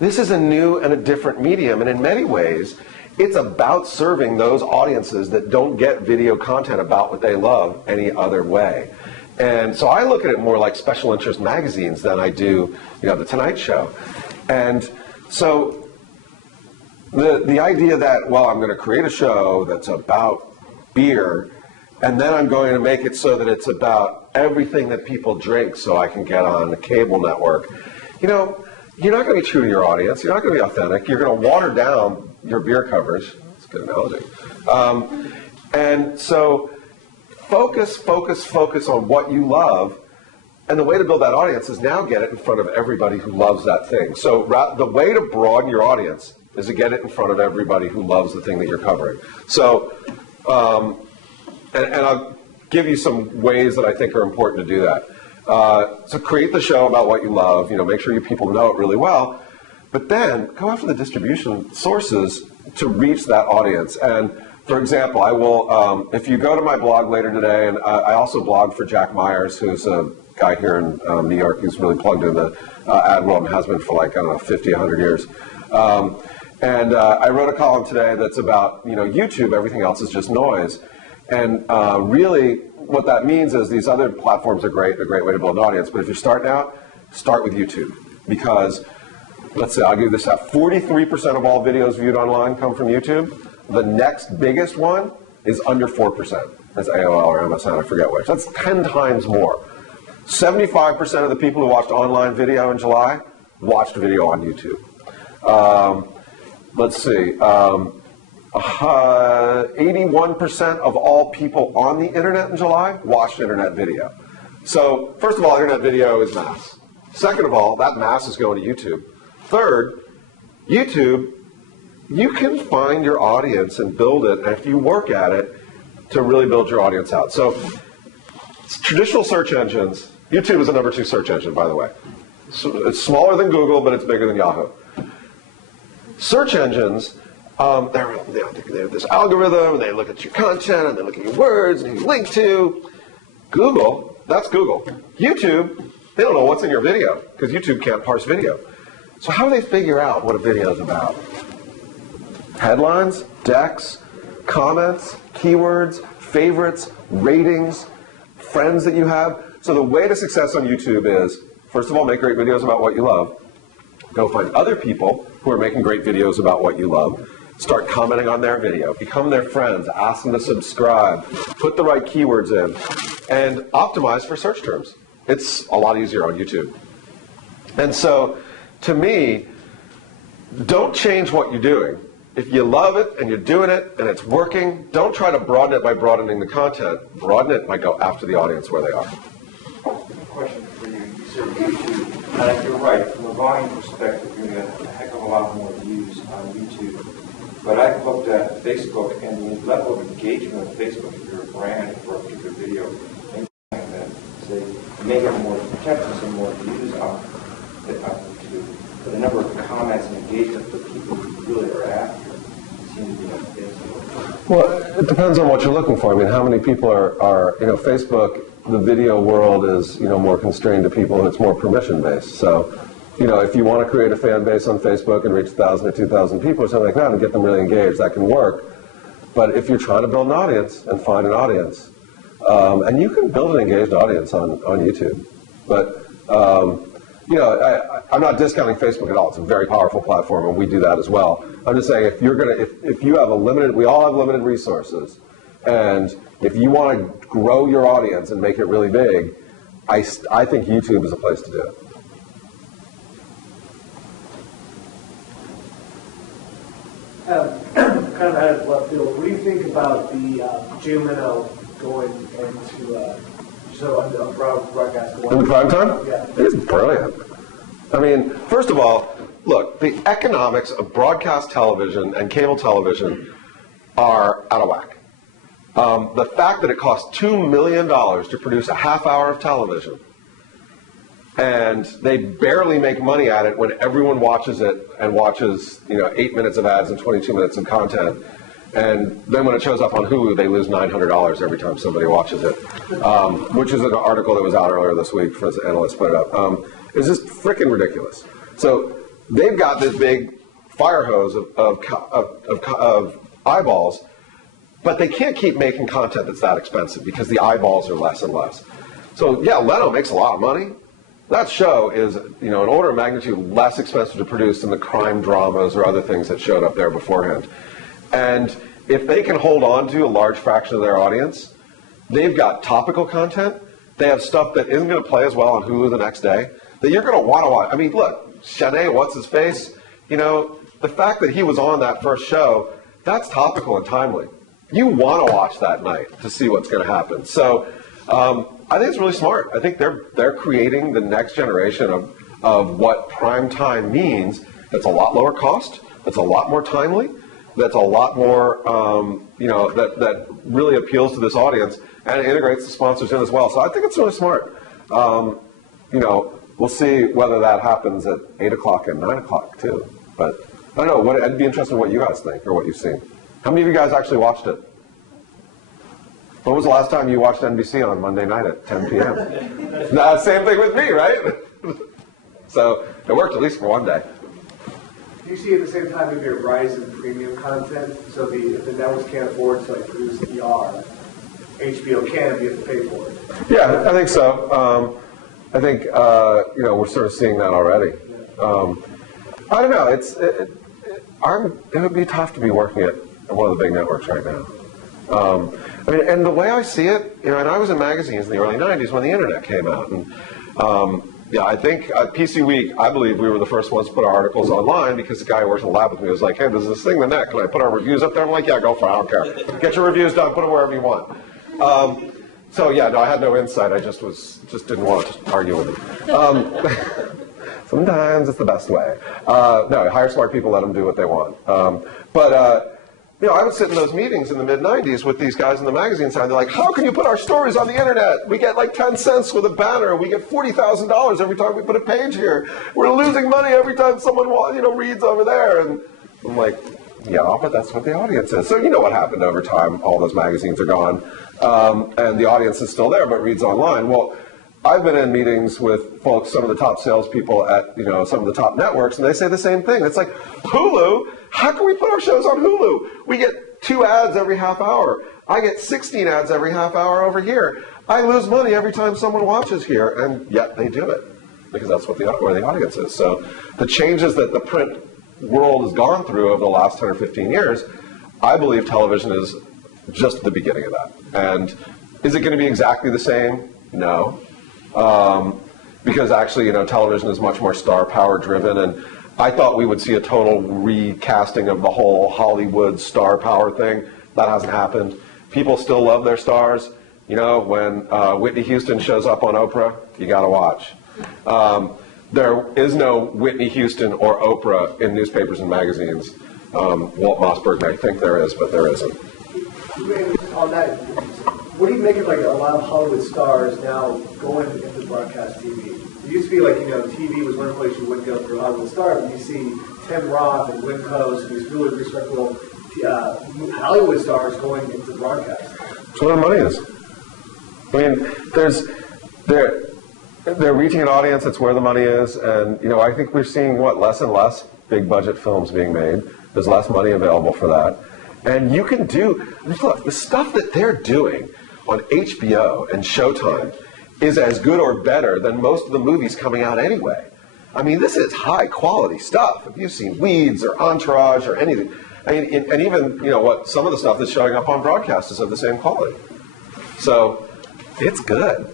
This is a new and a different medium, and in many ways, it's about serving those audiences that don't get video content about what they love any other way. And so I look at it more like special interest magazines than I do, The Tonight Show. And so the idea that, well, I'm going to create a show that's about beer, and then I'm going to make it so that it's about everything that people drink so I can get on the cable network. You're not going to be true to your audience. You're not going to be authentic. You're going to water down your beer coverage. That's a good analogy. And so focus on what you love. And the way to build that audience is now get it in front of everybody who loves that thing. So the way to broaden your audience is to get it in front of everybody who loves the thing that you're covering. So, and I'll give you some ways that I think are important to do that. So create the show about what you love, make sure your people know it really well, but then go after the distribution sources to reach that audience. And for example, I will, if you go to my blog later today, and I also blog for Jack Myers, who's a guy here in New York who's really plugged in the ad world and has been for 50, 100 years. And I wrote a column today that's about, YouTube, everything else is just noise. And really, what that means is these other platforms are great, a great way to build an audience, but if you're starting out, start with YouTube. Because, let's say, I'll give you this out, 43% of all videos viewed online come from YouTube. The next biggest one is under 4%. That's AOL or MSN, I forget which. That's 10 times more. 75% of the people who watched online video in July watched video on YouTube. Let's see. 81% of all people on the internet in July watched internet video. So, first of all, internet video is mass. Second of all, that mass is going to YouTube. Third, YouTube, you can find your audience and build it, and if you work at it, to really build your audience out. So, traditional search engines, YouTube is the #2 search engine, by the way. So it's smaller than Google, but it's bigger than Yahoo. Search engines, they have this algorithm, and they look at your content, and they look at your words, and who you link to. Google, that's Google. YouTube, they don't know what's in your video, because YouTube can't parse video. So how do they figure out what a video is about? Headlines, decks, comments, keywords, favorites, ratings, friends that you have. So the way to success on YouTube is, first of all, make great videos about what you love. Go find other people who are making great videos about what you love. Start commenting on their video. Become their friends. Ask them to subscribe. Put the right keywords in. And optimize for search terms. It's a lot easier on YouTube. And so, to me, don't change what you're doing. If you love it and you're doing it and it's working, don't try to broaden it by broadening the content. Broaden it by go after the audience where they are. Question for you. You said YouTube. You're right. From a volume perspective, you're going to have a heck of a lot more views on YouTube. But I've looked at Facebook, and the level of engagement with Facebook, if you're a brand for a particular video, that say you may have more potential, some more views on YouTube. But the number of comments and engagement for people who really are after seem to be on Facebook. Well, it depends on what you're looking for. I mean, how many people are Facebook, the video world is, more constrained to people, and it's more permission-based. So, if you want to create a fan base on Facebook and reach 1,000 or 2,000 people or something like that and get them really engaged, that can work. But if you're trying to build an audience and find an audience, and you can build an engaged audience on YouTube. But, I'm not discounting Facebook at all. It's a very powerful platform, and we do that as well. I'm just saying, if you have we all have limited resources, and if you want to grow your audience and make it really big, I think YouTube is a place to do it. Kind of out of left field, what do you think about the Jay Leno going into on the broadcast? In the prime time? Yeah. It's brilliant. I mean, first of all, look, the economics of broadcast television and cable television are out of whack. The fact that it costs $2 million to produce a half hour of television, and they barely make money at it when everyone watches it and watches 8 minutes of ads and 22 minutes of content. And then when it shows up on Hulu, they lose $900 every time somebody watches it, which is an article that was out earlier this week, for the analyst put it up. It's just freaking ridiculous. So they've got this big fire hose of eyeballs, but they can't keep making content that's that expensive because the eyeballs are less and less. So yeah, Leno makes a lot of money. That show is, an order of magnitude less expensive to produce than the crime dramas or other things that showed up there beforehand. And if they can hold on to a large fraction of their audience, they've got topical content. They have stuff that isn't going to play as well on Hulu the next day that you're going to want to watch. I mean, look, Shanae, what's his face? The fact that he was on that first show, that's topical and timely. You want to watch that night to see what's going to happen. So I think it's really smart. I think they're creating the next generation of what prime time means. That's a lot lower cost. That's a lot more timely. That's a lot more, that really appeals to this audience, and it integrates the sponsors in as well. So I think it's really smart. We'll see whether that happens at 8 o'clock and 9 o'clock too. But I don't know. I'd be interested in what you guys think or what you've seen. How many of you guys actually watched it? When was the last time you watched NBC on Monday night at 10 p.m.? Same thing with me, right? So it worked at least for one day. Do you see at the same time maybe a rise in premium content? So if the networks can't afford to produce ER, HBO can, but you have to pay for it. Yeah, I think so. I think we're sort of seeing that already. I don't know. It would be tough to be working at one of the big networks right now. And the way I see it, and I was in magazines in the early '90s when the internet came out, and I think at PC Week, I believe we were the first ones to put our articles online because the guy who works in the lab with me was like, "Hey, there's this thing, the net. Can I put our reviews up there?" I'm like, "Yeah, go for it. I don't care. Get your reviews done. Put them wherever you want." I had no insight. I just didn't want to argue with him. Sometimes it's the best way. No, hire smart people, let them do what they want. I would sit in those meetings in the mid-'90s with these guys in the magazine side. They're like, "How can you put our stories on the internet? We get like 10 cents with a banner. We get $40,000 every time we put a page here. We're losing money every time someone reads over there." And I'm like, "Yeah, but that's what the audience is." So you know what happened over time. All those magazines are gone, and the audience is still there, but reads online. Well, I've been in meetings with folks, some of the top salespeople at some of the top networks, and they say the same thing. It's like, Hulu? How can we put our shows on Hulu? We get 2 ads every half hour. I get 16 ads every half hour over here. I lose money every time someone watches here, and yet they do it because that's where the audience is. So the changes that the print world has gone through over the last 10 or 15 years, I believe television is just the beginning of that. And is it going to be exactly the same? No. Because actually, television is much more star power driven, and I thought we would see a total recasting of the whole Hollywood star power thing. That hasn't happened. People still love their stars. When Whitney Houston shows up on Oprah, you got to watch. There is no Whitney Houston or Oprah in newspapers and magazines. Walt Mossberg may think there is, but there isn't. On that, what do you make of a lot of Hollywood stars now going into broadcast TV? It used to be TV was one place you wouldn't go for a Hollywood star, but you see Tim Roth and Win Post and these really respectable Hollywood stars going into broadcast. That's where the money is. I mean, they're reaching an audience. That's where the money is, and I think we're seeing less and less big budget films being made. There's less money available for that, and you can look the stuff that they're doing on HBO and Showtime is as good or better than most of the movies coming out anyway. I mean, this is high quality stuff. If you've seen Weeds or Entourage or anything, and even some of the stuff that's showing up on broadcast is of the same quality. So it's good.